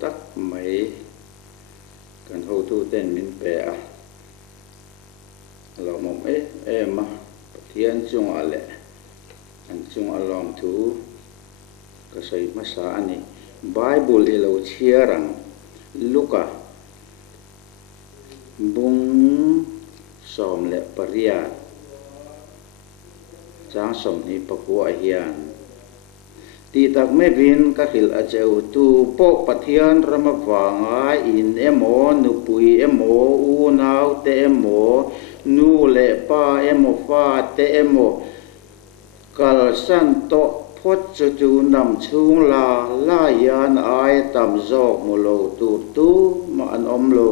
tắc mấy cần hô tu tên mình bè lo mong em thiên chung ale anh chung along thu cái sợi masa ani Bible ilo chia rằng Luka bung som le paria trang som ni pakua hian ti tak me vin ka khil a cheu tu po pathian ramawanga in emo nupui emo u nau te emo nu le pa emo fa te emo kal san to phot chu chu nam chung la yan ai tam jok mo lo tu ma an om lo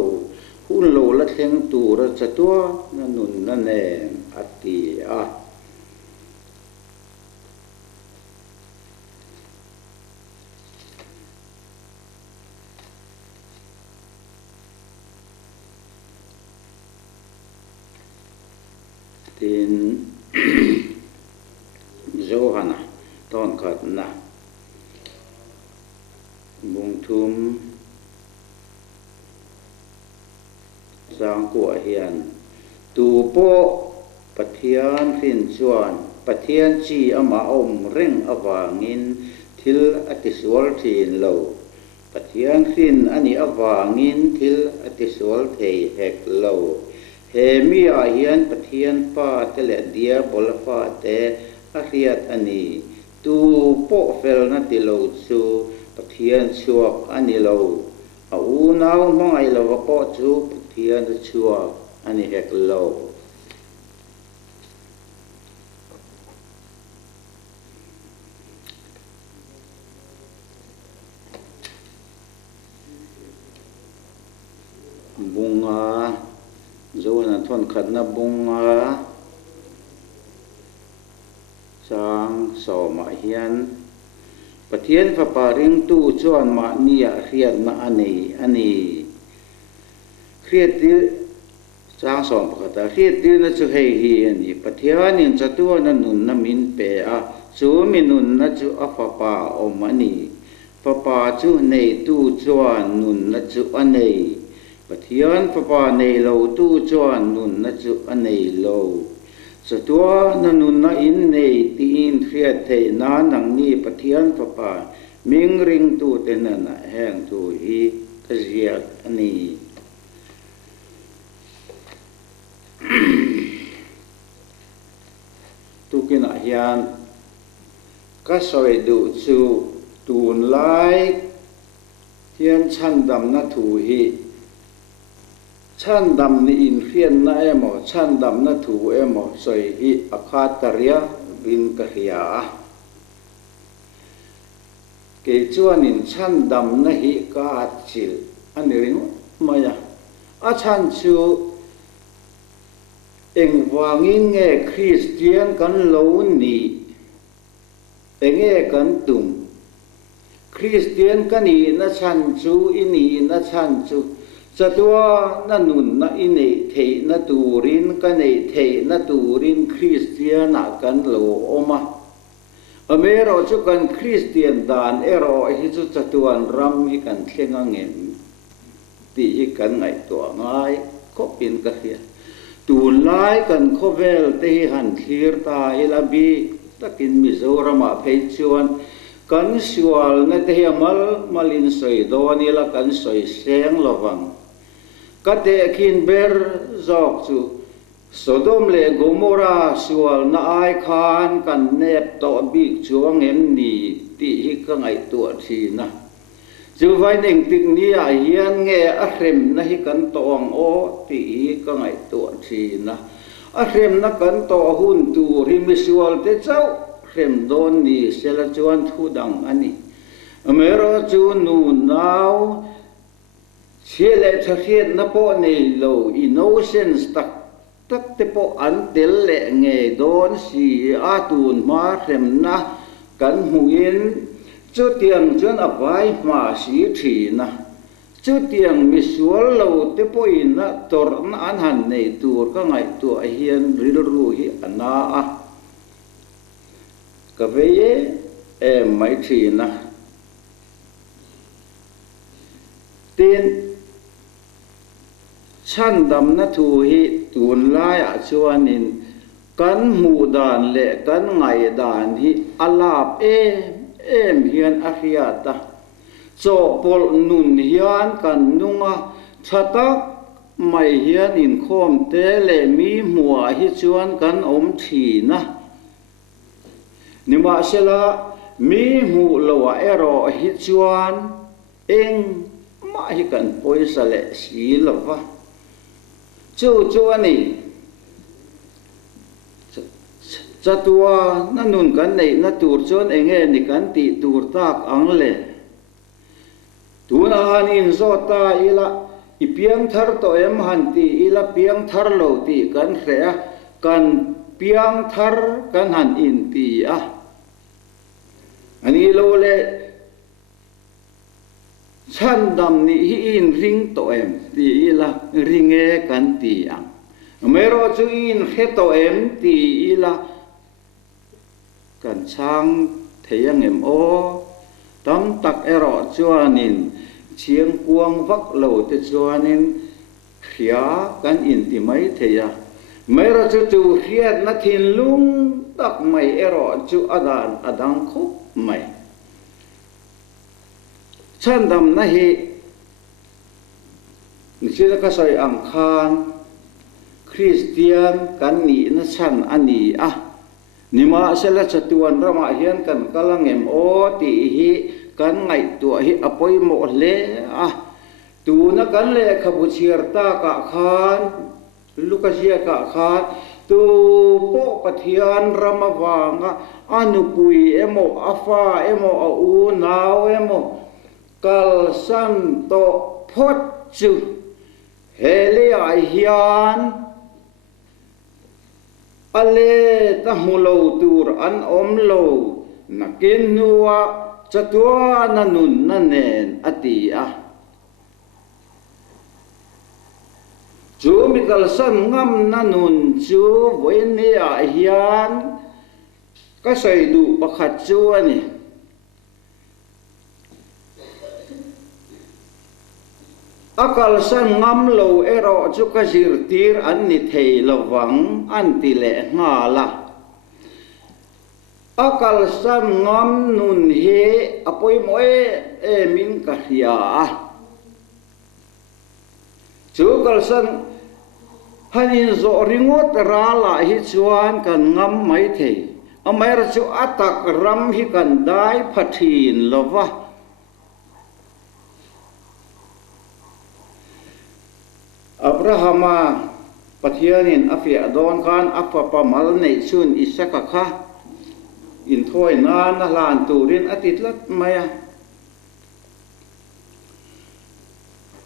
hun lo la thleng tu ra chatua na nun na ne ati a tin Johana ton khat na bung thum sang của hiền tu po pathian thin chuan pathian chi ama om reng awangin thil atiswal thin lo pathian thin ani awangin thil atiswal thei hek lo he mi a hian pathian pa te le dia bol fa te a riat ani tu po fel na ti lo chu pathian chuak ani lo a u nau mangai lo po chu pathian chuak ani hek lo bunga Johana thon khat na bunga sang soma hian pathian fa paring tu chuan ma nia riat na ani khiat ti sang som khata khiat ti na chu hei hi ani pathian in chatua na nun na min pe a chu minun na chu a fa pa om ani fa pa chu nei tu chuan nun na chu anei pathian fa pa nei lo tu chuan nun na chu anei lo chatua na nun na in nei ti in khiat thei na nang ni pathian fa pa ming ring tu te na na heng tu hi ka ziak ani tu kina hian ka soi du chu tun lai hian Chhandamna thu hi Chhandam ni in khian na emo Chhandam na thu emo soi hi akhataria bin ka hia ke chuan in Chhandam na hi ka chil ani ring maya a chan chu engwangin nge Christian kan lo ni enge kan tum Christian kani na chan chu ini na chan chu chatua na nun na inei thei na turin kanei thei na turin Christian na kan lo oma amero chu kan Christian dan ero hi chu chatuan ram hi kan thlenga ngem ti hi kan ngai to ngai khopin ka hia tun lai kan khovel te hi han thlir ta ilabi takin Mizoram a phei chuan kan sual na te mal malin soi don ila kan soi seng lowang kate khin ber zok chu Sodom le Gomora sual na ai khan kan nep to bik chuang em ni ti hi ka ngai tu thi na chu vai ning tik ni a hian nge a hrem na hi kan tong o ti hi ka ngai tu thi na a hrem na kan to hun tu ri mi sual te chau hrem don ni sela chuan thu dang ani amero chu nu nau chile thakhiat na po nei lo innocence tak te po an tel le nge don si atun ma hrem na kan huin chu tiang chuan a vai ma si thi na chu tiang mi sual lo te po in na tor na an han nei tur ka ngai tu a hian ril ru hi ana a ka veye mai thi na tin Chhandamna thu hi tun lai a chuanin kan mu dan le kan ngai dan hi alap em hian a hriata cho pol nun hian kan nunga thatak mai hian in khom te le mi hmua hi chuan kan om thina nima sela mi hmu lowa ero hi chuan eng ma hi kan poisa le si lova chu ani chatua na nun kan nei na tur chuan enge ni kan ti tur tak ang le tuna hanin zota ila ipiang thar to em han ti ila piang thar lo ti kan hrea kan piang thar kan han in ti a ani lo le Chhandam ni hi in ring to em ti ila ringe kan ti ang mero chu in he to em ti ila kan chang theyang em o tam tak ero chuanin chiang kuang vak lo te chuanin khia kan in ti mai theya mero chu hiat na thin lung tak mai ero chu adan adang khup mai Chhandamna hi nisila ka soi ang khan Christian kan ni na chan ani nima sela chatuan rama hian kan kalangem o ti hi kan ngai tu hi apoi mo le tu na kan le khabu chiar ta ka khan lukasia ka khan tu po pathian rama wanga anupui emo afa emo au nau emo kal san to phot chu hele ai hian ale ta mulo tur an om lo nakin nuwa chatua na nun na nen ati chu mi kal san ngam na nun chu voine a hian ka sai du pakhat chu ani akal san ngam lo ero chu ka zir tir an ni thei lawang an ti le ngala akal san ngam nun he apoi moe min ka hia chu kal san hanin zo ringot rala hi chuan kan ngam mai thei amai ra chu atak ram hi kan dai phathin lova Abrahama pathianin afia don kan apa pamal nei chun isaka kha in thoi na lan turin atitlat maya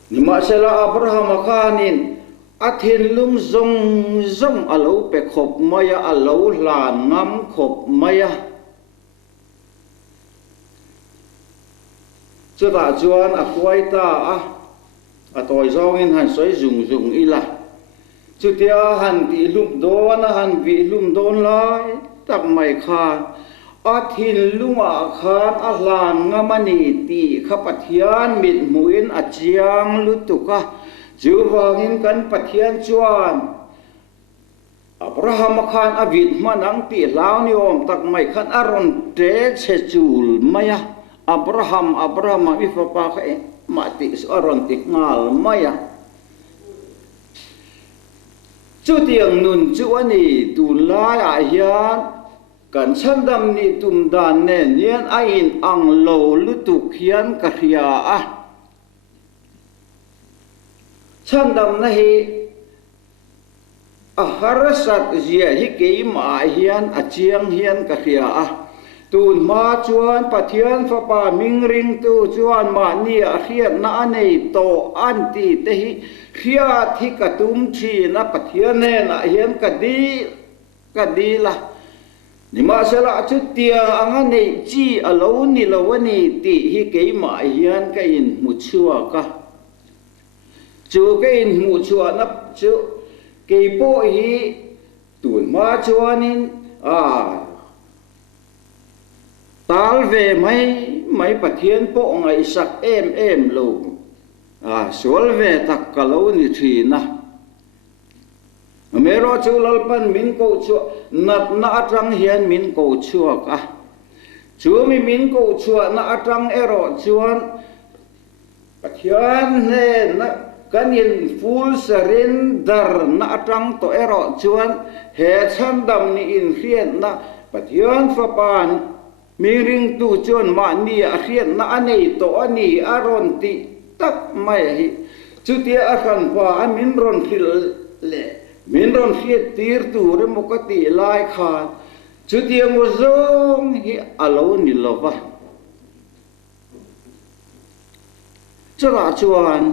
nima sela Abrahama khanin athin lum zong alo pe khop maya alo lan ngam khop maya chuta chuan akwai ta atoi zong in han soi zung ila chutia han ti lum don han vi lum don lai tak mai khan athin lunga khan ahlan ngamani ti khapathian mit muin achiang lutuka juwangin kan pathian chuan Abraham khan avit manang ti law ni om tak mai khan aron te chechul maya Abraham ifapa kha mati aron tik ngal maya chu tiang nun chu ani tun lai a hian kan Chhandam ni tum dan ne nian a in ang lo lutuk hian ka hria Chhandamna hi a harasat zia hi keima hian a chiang hian ka hria tun ma chuan pathian fapa mingring tu chuan ma ni a hiat na anei to anti te hi hiat hi katum thi na pathian ne na hian kadila nima sala chu tia anga nei chi alo ni lawani ti hi keima hian ka in muchua ka chu ka in muchua na chu keipo hi tun ma chuanin tal về mấy pathian po ngai sak em lo sual ve tak kalau ni thina mero chu lalpan min ko chu nat na atang hian min ko chuak a chu mi min ko chua na atang ero chuan pathian ne na kanin full surrender na atang to ero chuan he chandam ni in khian na pathian fa pan mi ring tu chuan ma ni a khian na anei to ani aron ti tak mai hi chu tia a khan pa a min ron khil le min ron khiat tir tu re mokati lai kha chu tia ngo zong hi alo ni lova chara chuan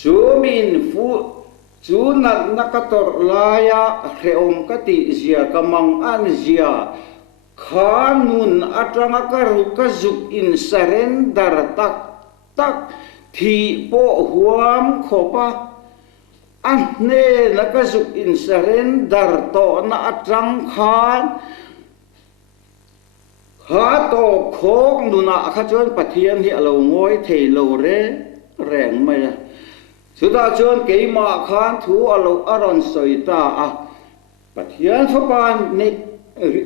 chu min fu chu nat nakator laya kheom kati zia kamang an zia khanun atanga karu kazuk in surrender tak tak thi po huam khopa an ne nakazuk in surrender to na atang khan kha to khok nuna kha chon pathian hi alo ngoi thei lo re reng mai suda chon keima khan thu alo aron soita a pathian thopan ne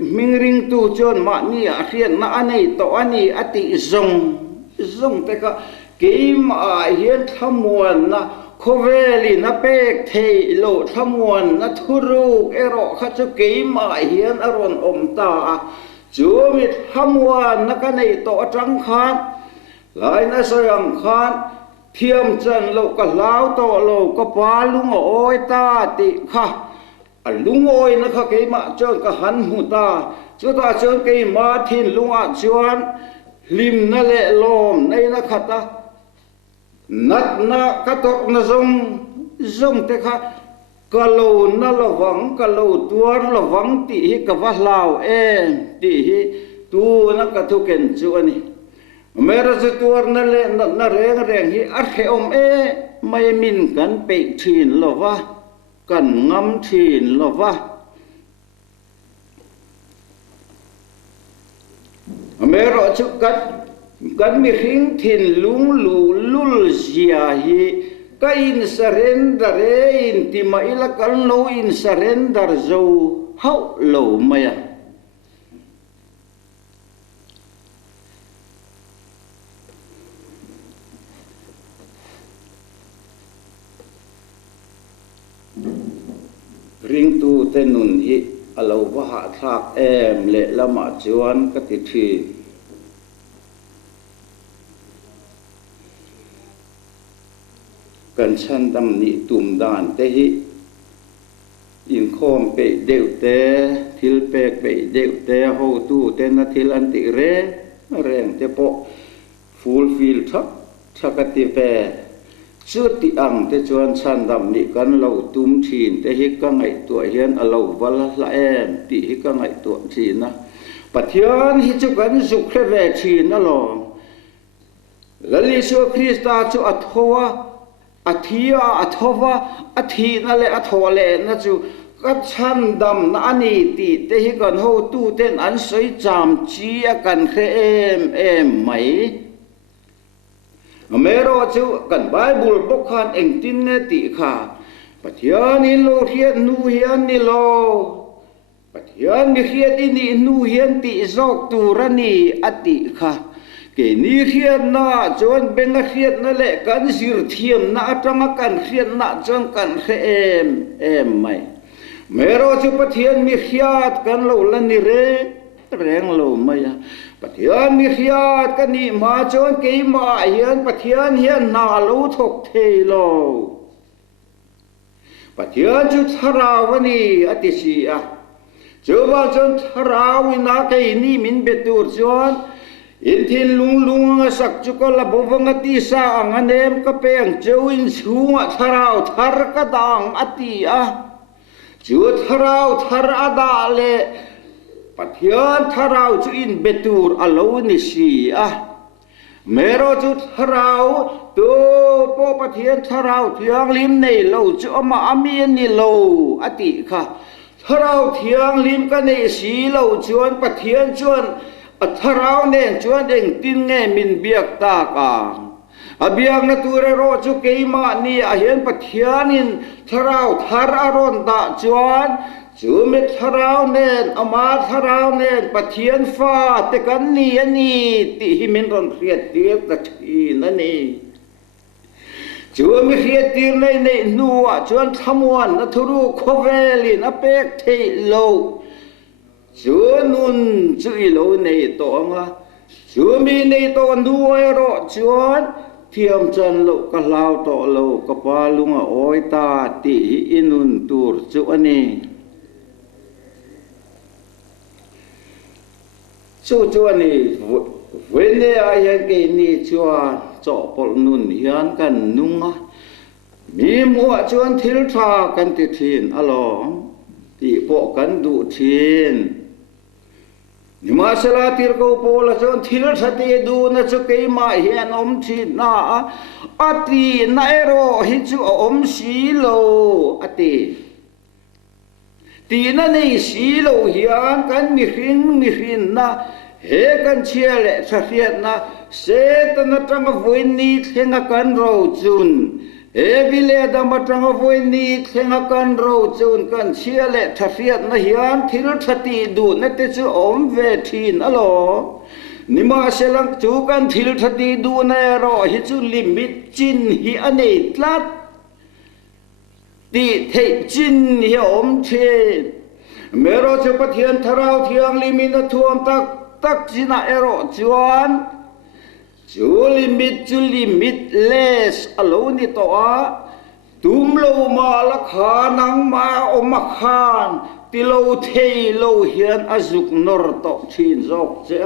mingring tu chon ma ni a khian na anei to ani ati zong te ka keima hian thamuan na khoweli na pek thei lo thamuan na thuru ero kha chu keima hian aron om ta a chu mi thamuan na ka nei to atang khan lai na soyam khan thiam chan lo ka lau to lo ka pa lung oi ta ti kha lung oi na kha keima chon ka han hu ta chu ta chon keima thin lunga chuan lim na le lom nei na khata nat na katok na zong te kha kalau na lawang kalau tuar lawang ti hi ka va hlau ti hi tu na ka thu ken chu ani mera chu tuar na le na reng hi a kheom mai min kan pe thin lova kan ngam thin lova mera chu kan mi hing thin lung lu lul zia hi ka in surrender in ti ma ila kan no in surrender zo hau lo maya ring tu tenun hi alo wa ha thak le lama chuan ka ti thiกันชันดำนิตุ่มด่านเตหิอินโคมเปเดวเตทิลเปกเปเดวเตโฮตูเตนทิลอันติเรแรงเตโปฟูลฟิลทักทักติเปชุดติอังเตจวนชันดำนิกันเราตุ่มทีนเตหิกังไอตัวเฮียนเราวัลละเอมติหิกังไอตัวทีนนะปัจจุบันฮิจุกันสุขเวทีนะลองแล้วลิซูคริสต์จูอัทวะอธิยาอทวะอธินั่นแหละอทวเลนะจูก็ชันดำนั่นนี่ติเตหิกันหูตู้เต้นอันสวยจามจีกันเคเอ็มไหมเมื่อเราจูกันไบเบิลบอกขันเองตินเนติค่ะปัจจัยนี้โลเฮียนนูเฮียนนี่โลปัจจัยนี้เฮียนนี่นูเฮียนติจอกตูรันีอติค่ะเกนี่เขียนนะจนเป็นเขียนนั่นแหละกันสิรเทียมนะจังกันเขียนนะจนกันเอ็มไม่เมื่อเราจะปะเทียนมีเขียดกันเราลันนี่แรงเราไม่ปะเทียนมีเขียดกันนี่มาจนเกี่ยมาเฮียนปะเทียนเฮียนนาลูทกเทโลปะเทียนจุดราวนี่อติสีอ่ะจูบจนราวินาเกนี่มินเบตูจวนอินทินลุงสักจุกละบวงติสางันเอมกะเปงเจวินชูงทราวทรกดังอติอะจูทราวทรอดาเลปะเทียนทราวจุอินเบตูร์อโลนิสีอะเมโรจุทราวตัวปปะเทียนทราวเทียงลิมในโลจุอมาอเมียนนี่โลอติค่ะทราวเทียงลิมกันในสีโลจวนปะเทียนจวนทราวเนี่ยจวนเองตินไงมินเบียกตากา abiang na ture ro chu keima ni a hian pathianin tharau thar aron da chuan chu mi tharau nen ama tharau nen pathian fa te kan ni ani ti hi min ron khriat tir ta thi na ni chu mi khriat tir nei nei nuwa chuan thamuan na thuru khovelin a pek thei lo chu nun chu i lo nei to anga chu mi nei to nuai ro chuan thiam chan lo ka lau to lo ka pa lunga oi ta ti inun tur chu ani chu ani vene ai ke ni chuan cho pol nun hian kan nunga mi mua chuan thil tha kan ti thin along ti po kan du thin nima sala tir ko pola chuan thil thate du na chu keima hian om thin na ati na ero hi chu om si lo ati ti na nei si lo hian kan mi hrin na he kan chiale thriat na se ta tanga voini thenga kan ro chun e bile da matanga voini thenga kan ro chun kan chiale thriat na hian thil thati du na te chu om ve thin alo nima selang chu kan thil thati du na ro hi chu limit chin hi ane tlat ti thei chin hi om the mero chu pathian tharau thiang limin na thuam tak china ero chuan chu limit less alo ni to a tum lo ma la kha nang ma om khan ti lo thei lo hian azuk nor to thin zok che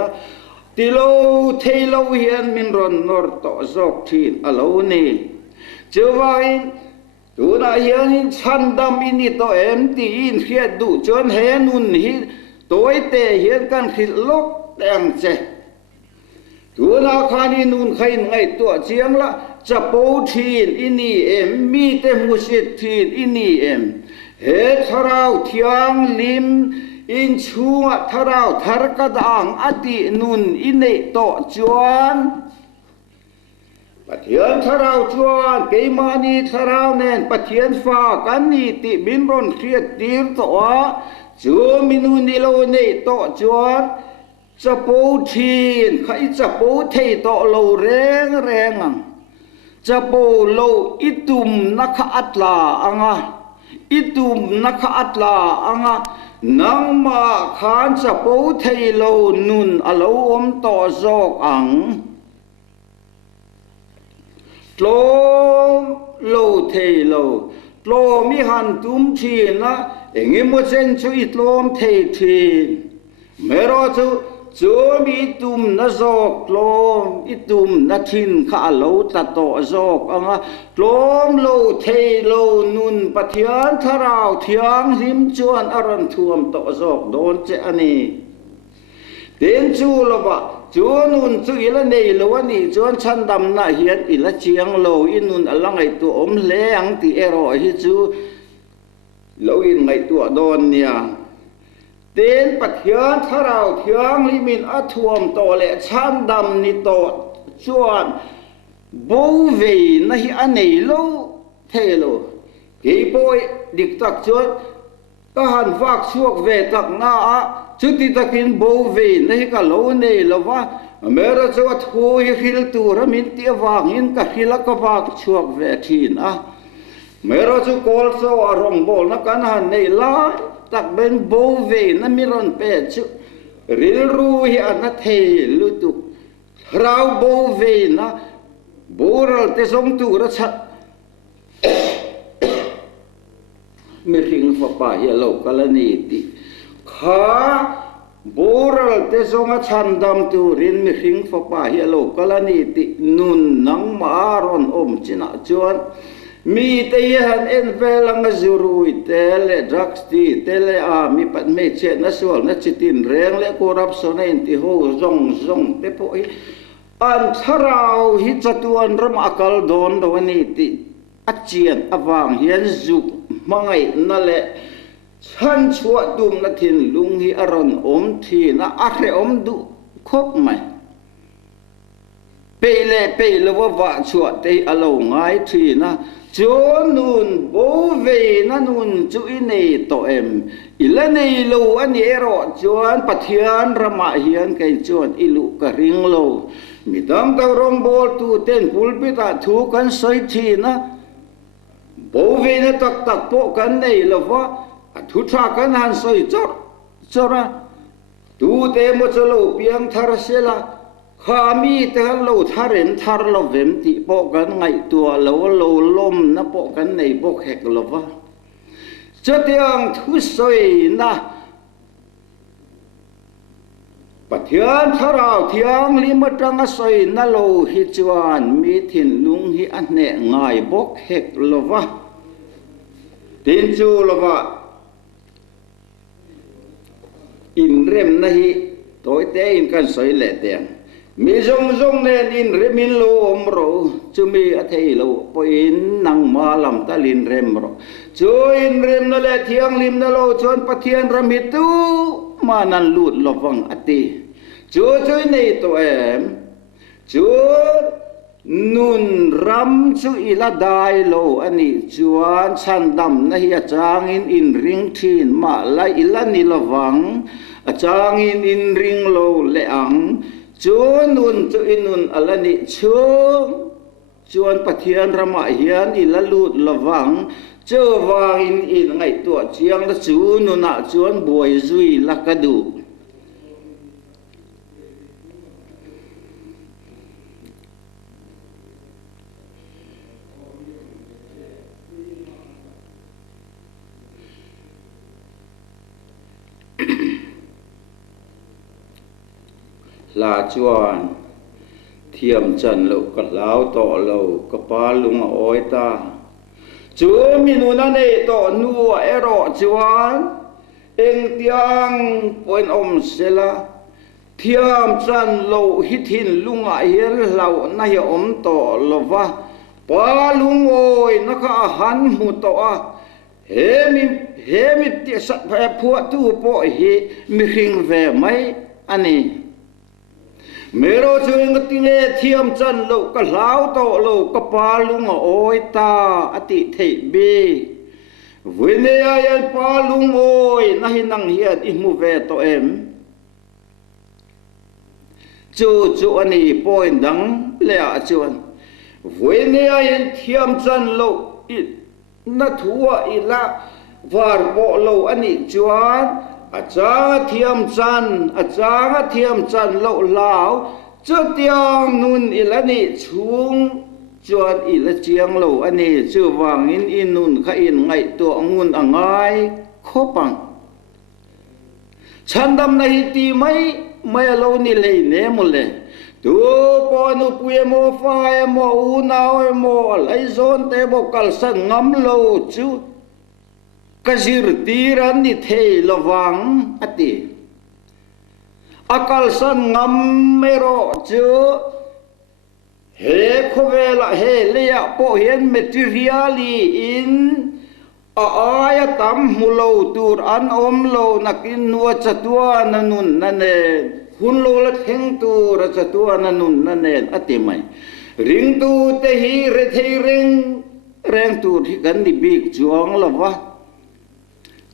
ti lo thei lo hian min ron nor to zok thin alo ni chuwain tu na hian in chandam ini to em ti in khiat du chuan he nun hi toy te hian kan khil lok teng che tu na khani nun khain ngai to chiang la chapo thin ini em mi te musit thin ini em he tharau thiang lim in chunga tharau thar ka dang ati nun inei to chuan pathian tharau chuan keimani tharau nen pathian fa kan ni ti min ron khriat tir to a chu minun ni lo nei to chuan chapo thin khai chapo thei to lo reng ang chapo lo itum nakha atla anga itum nakha atla anga nang ma khan chapo thei lo nun alo om to zok ang tlom lo thei lo tlom mi han tum thin na engem mo chen chu itlom thei thin mero chu mi tum na zok tlom itum na thin kha lo ta to zok anga tlom lo thei lo nun pathian tharau thiang him chuan aron thuam to zok don che ani ten chu lo ba chu nun chu ila nei lo ani chuan Chhandamna hian ila chiang lo inun alangai tu om leang ti ero hi chu lo in ngai tu don nia ten pathian tharau thiang limin athuam to le Chandam ni to chuan bo ve na hi anei lo thelo ke boy dik tak chuan ka han vak suak ve tak na a chuti takin bo ve na hi ka lo nei lo wa mera chu thu hi hil tu ramin ti awangin ka hila ka vak chuak ve thin a mera chu kol so arong bol na kan han nei la tak ben bo ve na miron pe chu ril ru hi ana thei lu tu rau bo ve na boral te song tu ra chat mi ring fa pa ya lo kalani ti kha boral te song a Chandam tu rin mi ring fa pa ya lo kalani ti nun nang ma ron om china chuan mi te han en velang zurui tele drugs ti tele a mi pat me che na sol na chitin reng le corruption en ti ho zong te po an tharau hi chatuan ram akal don do ni ti achian awang hian zuk mangai na le chan chua dum na thin lung hi aron om thi na a re om du khop mai pe lo wa chuat te alo ngai thi na cho nun bo ve na nun chu ini to em ilani lo ani ero chuan pathian rama hian kai chuan ilu ka ring lo midam ta rong bol tu ten pulpit a thu kan soi thi na bo ve na tak po kan nei lo wa a thu tha kan han soi chora tu te mo chalo piang thar sela khami te lo tharen thar lo vem ti po kan ngai tua lo lom na po kan nei po khek lo wa cho tiang thu soi na pathian tharau thiang lima tanga soi na lo hi chuan mi thin lung hi an ne ngai bok hek lo wa tin chu lo wa in rem na hi toy te in kan soi le tiang mi zong nen in remin lo om ro chu mi a thei lo po in nang ma lam ta lin rem ro chu in rem na le thiang lim na lo chon pathian ramit tu ma nan lut lo wang ati chu nei to em chu nun ram chu ila dai lo ani chuan Chhandamna hi achangin in ring thin ma lai ila ni lo wang achangin in ring lo le ang chu nun chu inun alani chu chuan pathian rama hian ila lut lawang chu wangin in ngai tu chiang la chu nuna chuan buai zui lakadu là chuan thiam chan lo ka lao to lo ka pa lung oi ta chu minuna ne to nu ero chuan eng tiang poin om sela thiam chan lo hi thin lunga hian lau na hi om to lo wa pa lung oi na ka han mu to a he mi ti sa phu tu po hi mi hring ve mai ani mero chuing tinge thiam chan lo ka lau to lo ka palung oi ta ati thei be vine ayan palung oi na hinang hian I mu ve to em chu ani point dang le a chuan vine ayan thiam chan lo na thuwa ila var bo lo ani chuan achanga thiam chan lo lao chu tiang nun ilani chung chuan ila chiang lo ani chu wangin inun kha in ngai to ngun angai khopang Chhandamna hi ti mai lo ni le ne mo le tu po nu puye mo fa mo u nau mo lai zon te bo kal san ngam lo chu kazir tiran ni thei lawang ati akal san ngam mero chu he khovela he leya po hian materiali in aya tam mulo tur an om lo nakin nuwa chatua nanun nane hun lo la theng tu ra chatua nanun nane ati mai ring tu te hi re thei reng tu thi kan ni big chuang lawa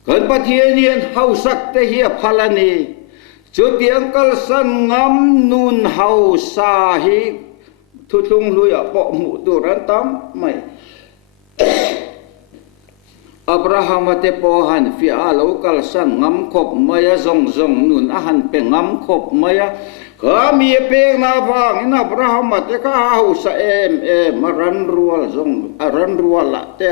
kan pathian hian hau sak te hi phalani chu tiang kal san ngam nun hau sa hi thu thung lui a po mu tu ran tam mai Abraham te po han fi alo kal san ngam khop maya zong nun a han pe ngam khop maya ka mi pe na bang in Abraham te ka hau sa em ran rual la te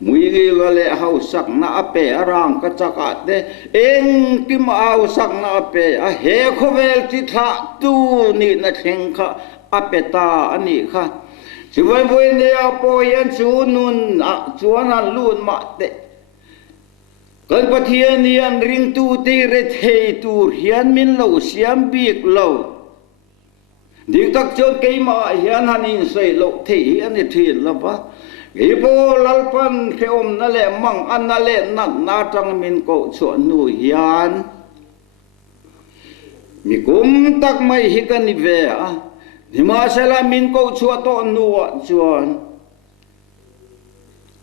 mui gi le hau sak na ape arang ka chaka te eng kim au sak na ape a he khovel ti tha tu ni na theng kha ape ta ani kha chuan voi ne a po yan chu nun a chuan an lun ma te kan pathian hian ring tu ti re thei tur hian min lo siam bik lo dik tak chon ke ma hian hanin sei lo thei hian ni thin la ba gi po lalpan ke om na le mang an na le na tang min ko chu nu hian mi kum tak mai hi kan ni ve a ni ma sela min ko chua to nuwa chuan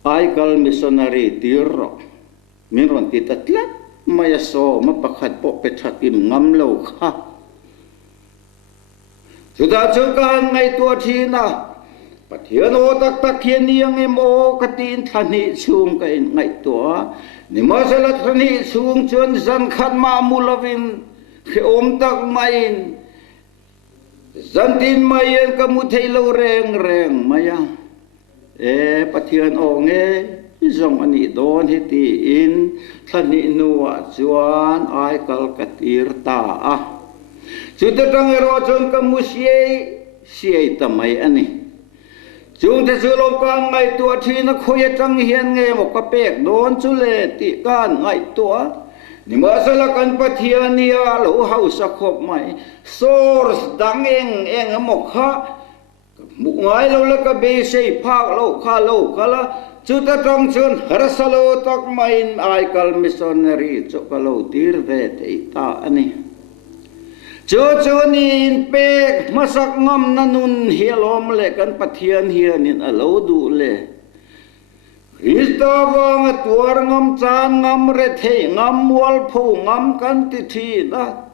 ai kal missionary tirro min ron ti tatlat maya so ma pakhat po pethakim ngam lo kha chuda chukan ngai tua thina pathian o tak tak hian niang emo katin thani chung kai ngai tua ni ma sela thani chung chuan zan khat ma mulovin khi om tak main zan tin mayen ka mu thei lo reng reng maya pathian o nge zong ani don hi ti in thani nuwa chuan ai kal katir ta a chuta tang ero chon ka mu siei tamai ani chung te chu lo kan ngai tua thina khoya tang hian nge mo ka pek don chu le ti kan ngai tua ni ma sala kan pathian nia lo hau sa khop mai source dang eng mo kha mu ngai lo la ka be sei phak lo kha la chu ta tong chun har salo tak main ai kal missionary chu ka lo tir ve te ta ani chu ni in pe masak ngam nanun hialom le kan pathian hian in alo du le Krista wang tuar ngam chan ngam re the ngam wal phu ngam kan ti thi na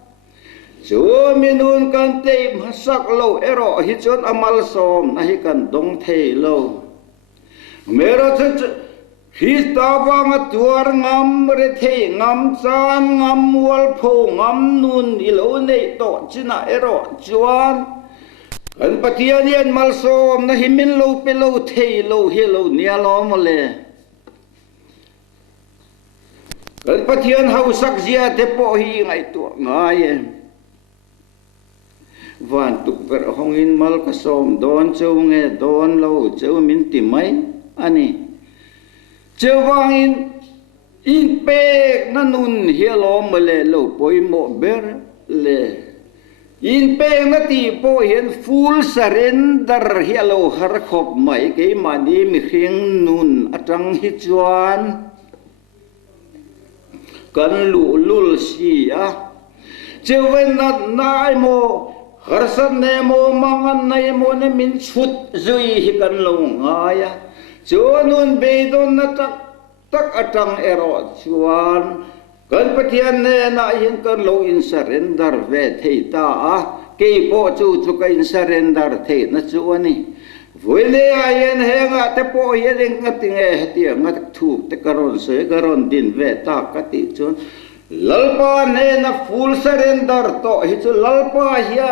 chu minun kan te masak lo ero hi chon amal som na hi kan dong thei lo mero chu Krista wang tuar ngam re the ngam chan ngam wal phu ngam nun ilo nei to china ero chuan kan pathian hian mal som na himin lo pe lo thei lo hi lo nia lo mo le kan pathian hau sak zia te po hi ngai tu ngai van tuk per hongin mal ka som don cheu nge don lo cheu min ti mai ani cheu wangin in pe nanun hi lo mo le lo poi mo ber le in pe na ti po hian full surrender hi lo har khop mai ke mani mi khing nun atang hi chuan kan lul si a chewen na nai mo harsan ne mo mangan nei mo ne min chut zui hi kan lo ngaya chonun be don na tak atang ero chuan kan pathian ne na hin kan lo in surrender ve thei ta a ke po chu ka in surrender thei na chu ani voile ayen henga te po hian ngatinge hetia ngat thu te karon se karon din ve ta ka ti chun lalpa ne na full surrender to hi chu lalpa hiya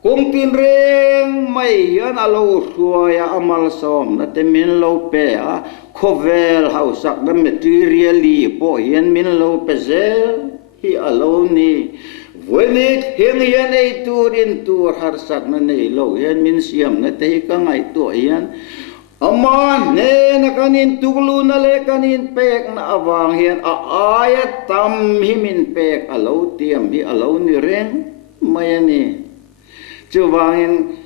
kung tin reng mai hian alo hruaya amal som na te min lo pe a khovel hausak na materially po hian min lo pe zel hi alo ni Venit heng hian ei turin tur har sak na nei lo hian min siam na te ka ngai to hian aman ne na kanin tuklu na le kanin pek na awang hian a aya tam hi min pek alo tiam hi alo ni reng mai ani chuwangin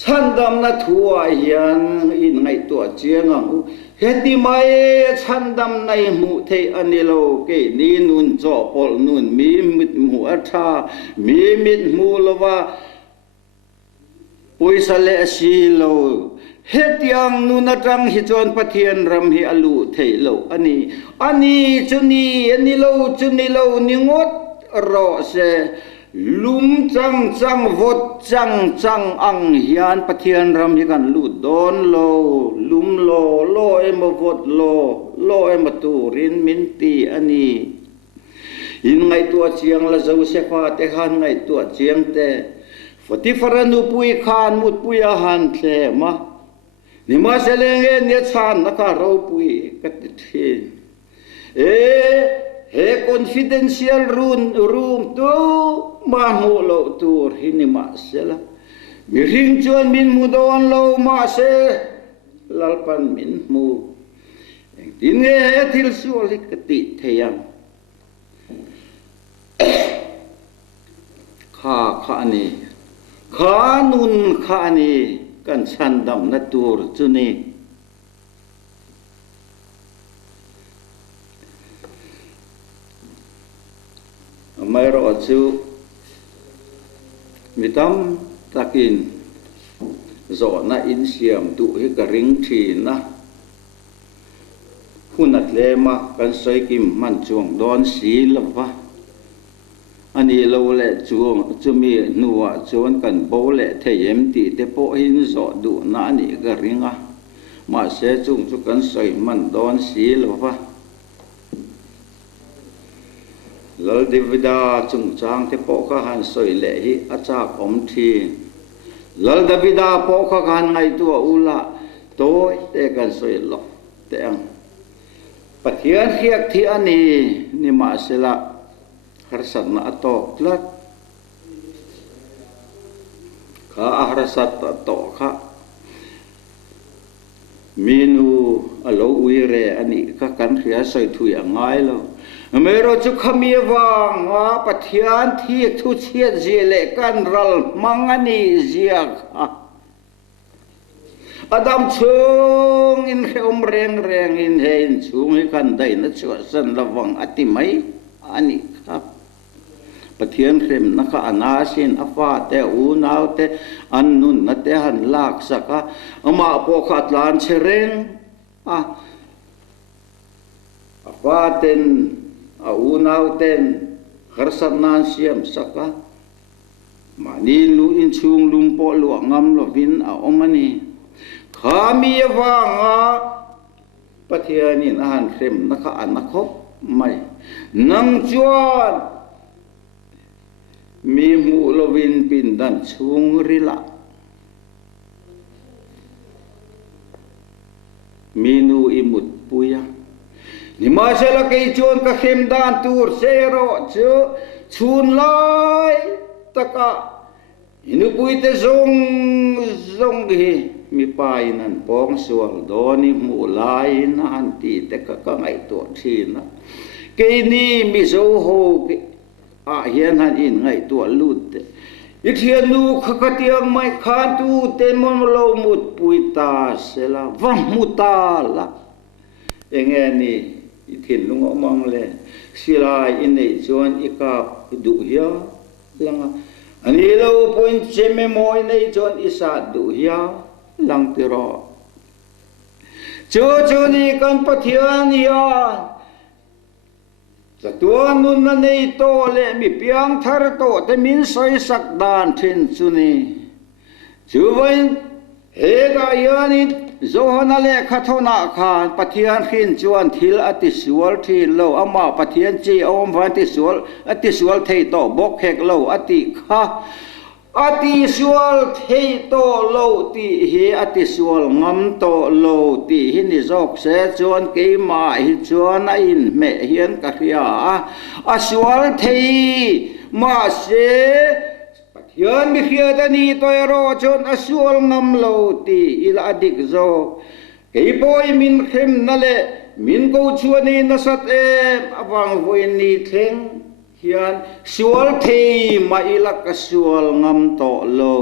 Chhandamna thua hian in ngai to chiangang heti mai Chhandamna mu thei anilo ke ni nun cho pol nun mi mit mu atha mi mit mu lova poisa le si lo hetiang nun atang hi chon pathian ram hi alu thei lo ani chuni anilo ni ngot ro se lum chang vot chang ang hian pathian ram hi kan lu don lo lum lo em vot lo em turin min ti ani in ngai tu chiang la Josepha te khan ngai tu chiang te foti faranu pui khan mut pui a han tle ma ni ma selenge ne chan na ka ro pui ka ti he confidential room tu ma mu lo tur hinima sela mi ring chuan min mu don lo ma se lalpan min mu tin nge thil su lik ti theyang kha ni kha nun kha ni kan Chhandamna tur chu ni mai ro chu mitam takin zo na in siam tu hi ka ring thi na hunat le ma kan soi kim man chuang don si lova ani lo le chuang chumi nuwa chuan kan bo le theyem ti te po hin zo du na ani ka ringa ma se chung chu kan soi man don si lova lal divida chung chang te po ka han soi le hi achak om thi lal divida po ka han ngai tu ula to te kan soi lo te ang pathian hiak thi ani ni ma sela harsat na atok tlat kha harsat to kha minu alo uire ani ka kan khia soi thui angai lo mero chu khami wang wa pathian thi thu chiat zile kan ral mangani zia Adam chung in om reng reng in hein chung hi kan dai na chu san lawang ati mai ani khap pathian rem na kha anasin afa te u nau te an nun na te han lak saka ama po khat lan chereng afa ten a u nau ten kharsat nan siam saka mani lu in chung lum po lu ngam lo vin a omani khami wanga pathianin han rem na kha anakhop mai nang chuan mi mu lovin pin dan chung rila minu imut puya ni ma sela kai chuan ka khem dan tur zero chu chun lai taka inu puite zong zong hi mi pai nan pong sual doni mu lai na han ti te ka ngai to thina ke ni mi zo ho a hian han in ngai to lut i thian nu kha tiang mai kha tu te mon lo mut pui ta sela va muta la enge ni i thin lung omang le silai in nei chuan i ka du hia langa ani lo point cheme moi nei chuan i sa du hia lang tiro chu ni kan pathian ya sa tuan nun na nei to le mi piang thar to te min soi sak dan thin chu ni chu vain he ga yani zohana le khathona khan pathian khin chuan thil ati sual thin lo ama pathian chi om van ti sual thei to bok hek lo ati kha ati sual thei to lo ti hi ati sual ngam to lo ti hi ni jok se chuan ke ma hi chuan a in me hian ka ria a sual thei ma se pathian mi khia da ni to ro chuan a sual ngam lo ti ila adik zo ke boy min khem na le min ko chuan ni na sat e awang voin ni theng hian sual thei ma ila ka sual ngam to lo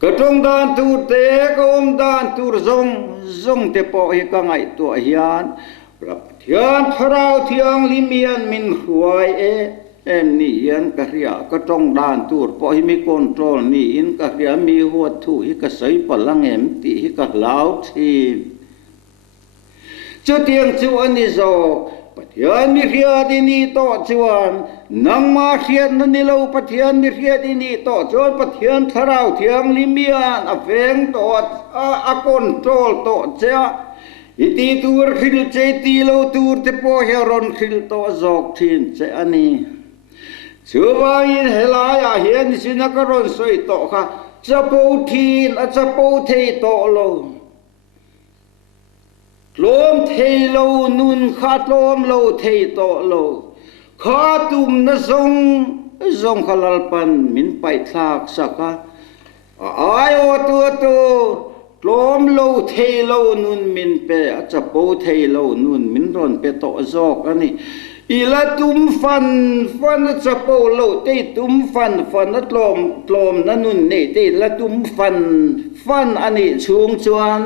ka tong dan tu te ka om dan tur zong te po hi ka ngai to hian rap thian tharau thiang limian min huai em ni hian ka ria ka tong dan tur po hi mi control ni in ka ria mi huat thu hi ka sai palang em ti hi ka lau thi chu tiang chu ani zo pathian mi khia di ni to chuan nang ma khiat na ni lo pathian mi khia di ni to chuan pathian tharau thiang limian a veng to a control to cha iti tur khil che ti lo tur te po heron khil to zok thin che ani chuwa in helai a hian sinakaron soi to kha chapo thin a chapo thei to lo lom thei lo nun khat lom lo thei to lo kha tum na zong khalal pan min pai thak saka ai o tu lom lo thei lo nun min pe chapo thei lo nun min ron pe to zok ani ila tum fan chapo lo te tum fan na tlom na nun nei te la tum fan ani chung chuan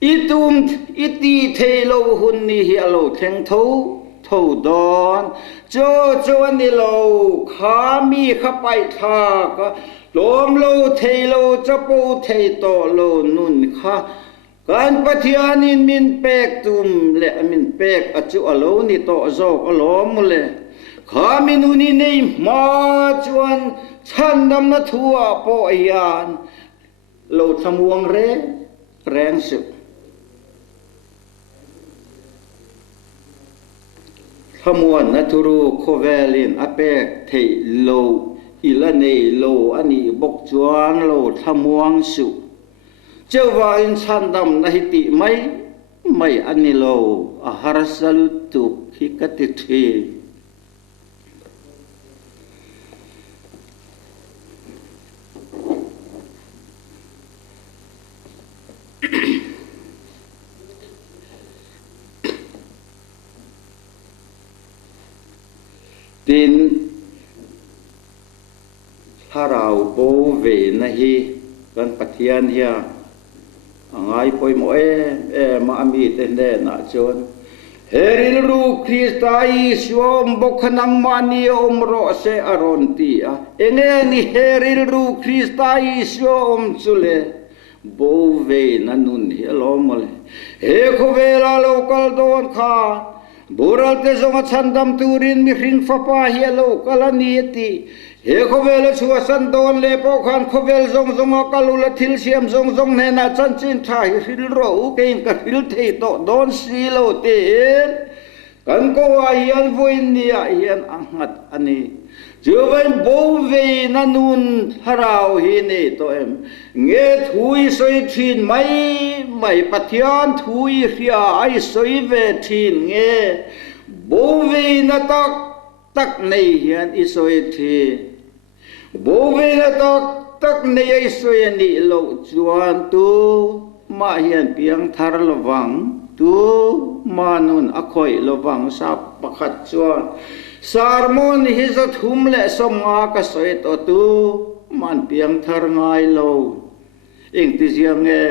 itum iti thelo hun ni hi alo theng tho don cho ani lo kha mi kha pai tha ka lom lo thei lo chapo thei to lo nun kha kan pathian in min pek tum le min pek achu alo ni to zok alom le kha minuni nei ma chuan Chhandamna thua po yan lo thamuang re reng su thamuan na thuru khovelin apek thei lo ila nei lo ani bok chuan lo thamuang su chewa in Chhandamna hi ti mai ani lo a harsalu tu hi ka ti thi tin tharau bo ve na hi kan pathian hia angai poi mo ma ami te ne na chon heril ru Kristai siom bokhanang mani omro se aron ti a enge ni heril ru Kristai siom chule bo ve na nun hi lomole he khovela lokal don kha Bural te zonga Chandam turin mi ring fapa hielo kalani eti he khovela chua sandon le po khan khovel zong zonga kalula thil siam zong zong ne na chanchin tha hi hil ro kein ka hil thei to don silo te kan ko wa hian voin ni a hian angat ani Juven bove na nun harau hi ne to em nge thui soi thin mai pathian thui ria ai soi ve thin nge bove na tak nei hian i soi thi bove na tak nei ai soi ni lo chuan tu ma hian piang thar lawang tu manun akhoi lawang sa pakhat chuan Sarmon his at humle somma ka soit o tu man piang thar ngai lo ing ti siang nge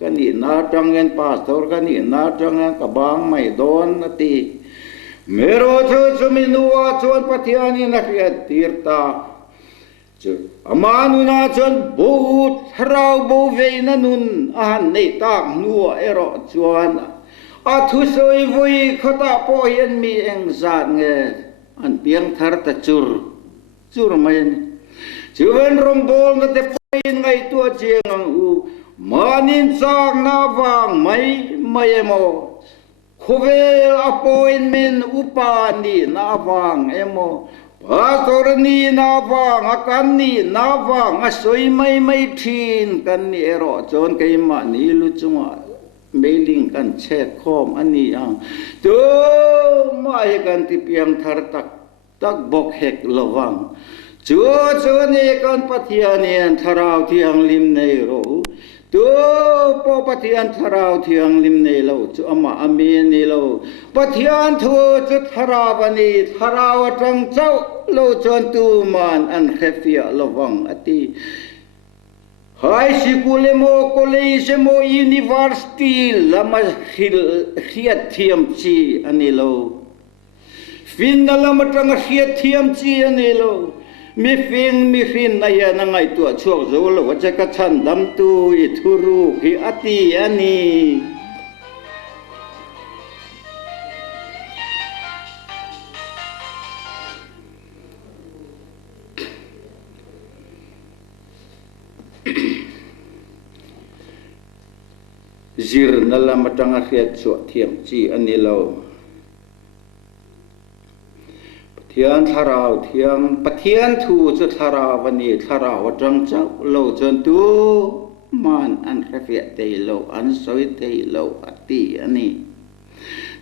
kani na tangen pastor kani na tangen ka bang mai don ati mero chu minua chuan pathiani na khiat tirta chu amanu na chuan but harau bo ve na nun an nei tak nuwa ero chuan a thu soi vui khata po hian mi eng zat nge an piang thar ta chur mai chuan rombol na te poin ngai tu chiang ang u manin chang na wang mai emo khovel appointment upa ni na wang emo pastor ni na wang akan ni na wang asoi mai thin kan ni ero chon kai ma ni lu chunga mailing kan check khom ani ang to mai kan ti piang thar tak bok hek lawang chu ne kan pathian hian tharau thiang lim nei ro to po pathian tharau thiang lim nei lo chu ama ami ni lo pathian thu chu tharawani tharau atang chau lo chon tu man an khefia lawang ati High school mo college mo university lama khiat thiam chi anilo fin na lama tang khiat thiam chi anilo mi fin na ya na ngai tu chuak zo lo cha ka Chandam tu I thuru ki ati ani zir nala matanga khiat chu thiam chi anilo pathian tharau thiang pathian thu chu tharau ani tharau atang chau lo chon tu man an khafia te lo an soi te lo ati ani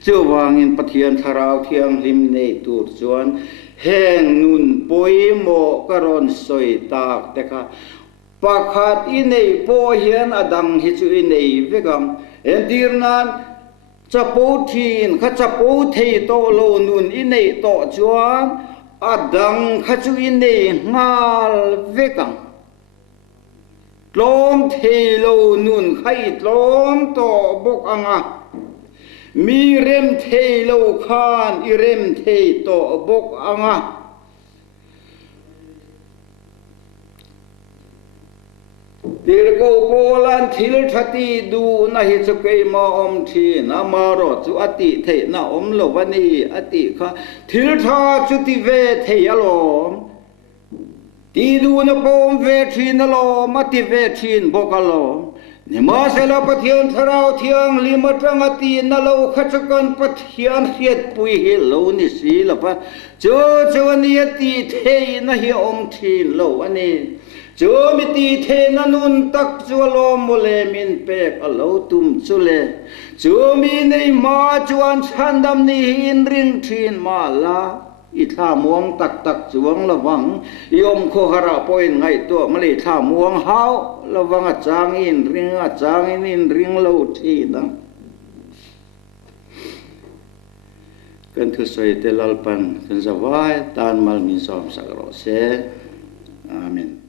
chu wangin pathian tharau thiang lim nei tur chuan heng nun poi mo karon soi tak teka pakhat inei po hian adang hi chu inei vekam endirnan chapo thin kha chapo thei to lo nun inei to chuan adang kha chu inei ngal vekam tlom thei lo nun khai tlom to bok anga mi rem thei lo khan I rem thei to bok anga tir ko polan thil thati du na hi chu ke ma om thi na ma ro chu ati the na om lo wani ati kha thil tha chu ti ve the alo ti du na pom ve thin alo ma ti ve thin bokalo ni ma se la pathian tharau thiang li ma tang ati na lo kha chakan pathian hiat pui hi lo ni si la pa cho cho ni ati the na hi om thin lo ani cho mi ti the na nun tak chu lo mo le min pek a lo tum chu le cho mi nei ma chuan chandam ni hin ring thin ma la i tha muang tak tak chuang lawang yom kho hara poin ngai to ma le tha muang hau lawang a chang in ring lo thi na kan thu soi te lalpan kan zawai tan mal min som sakro se amen.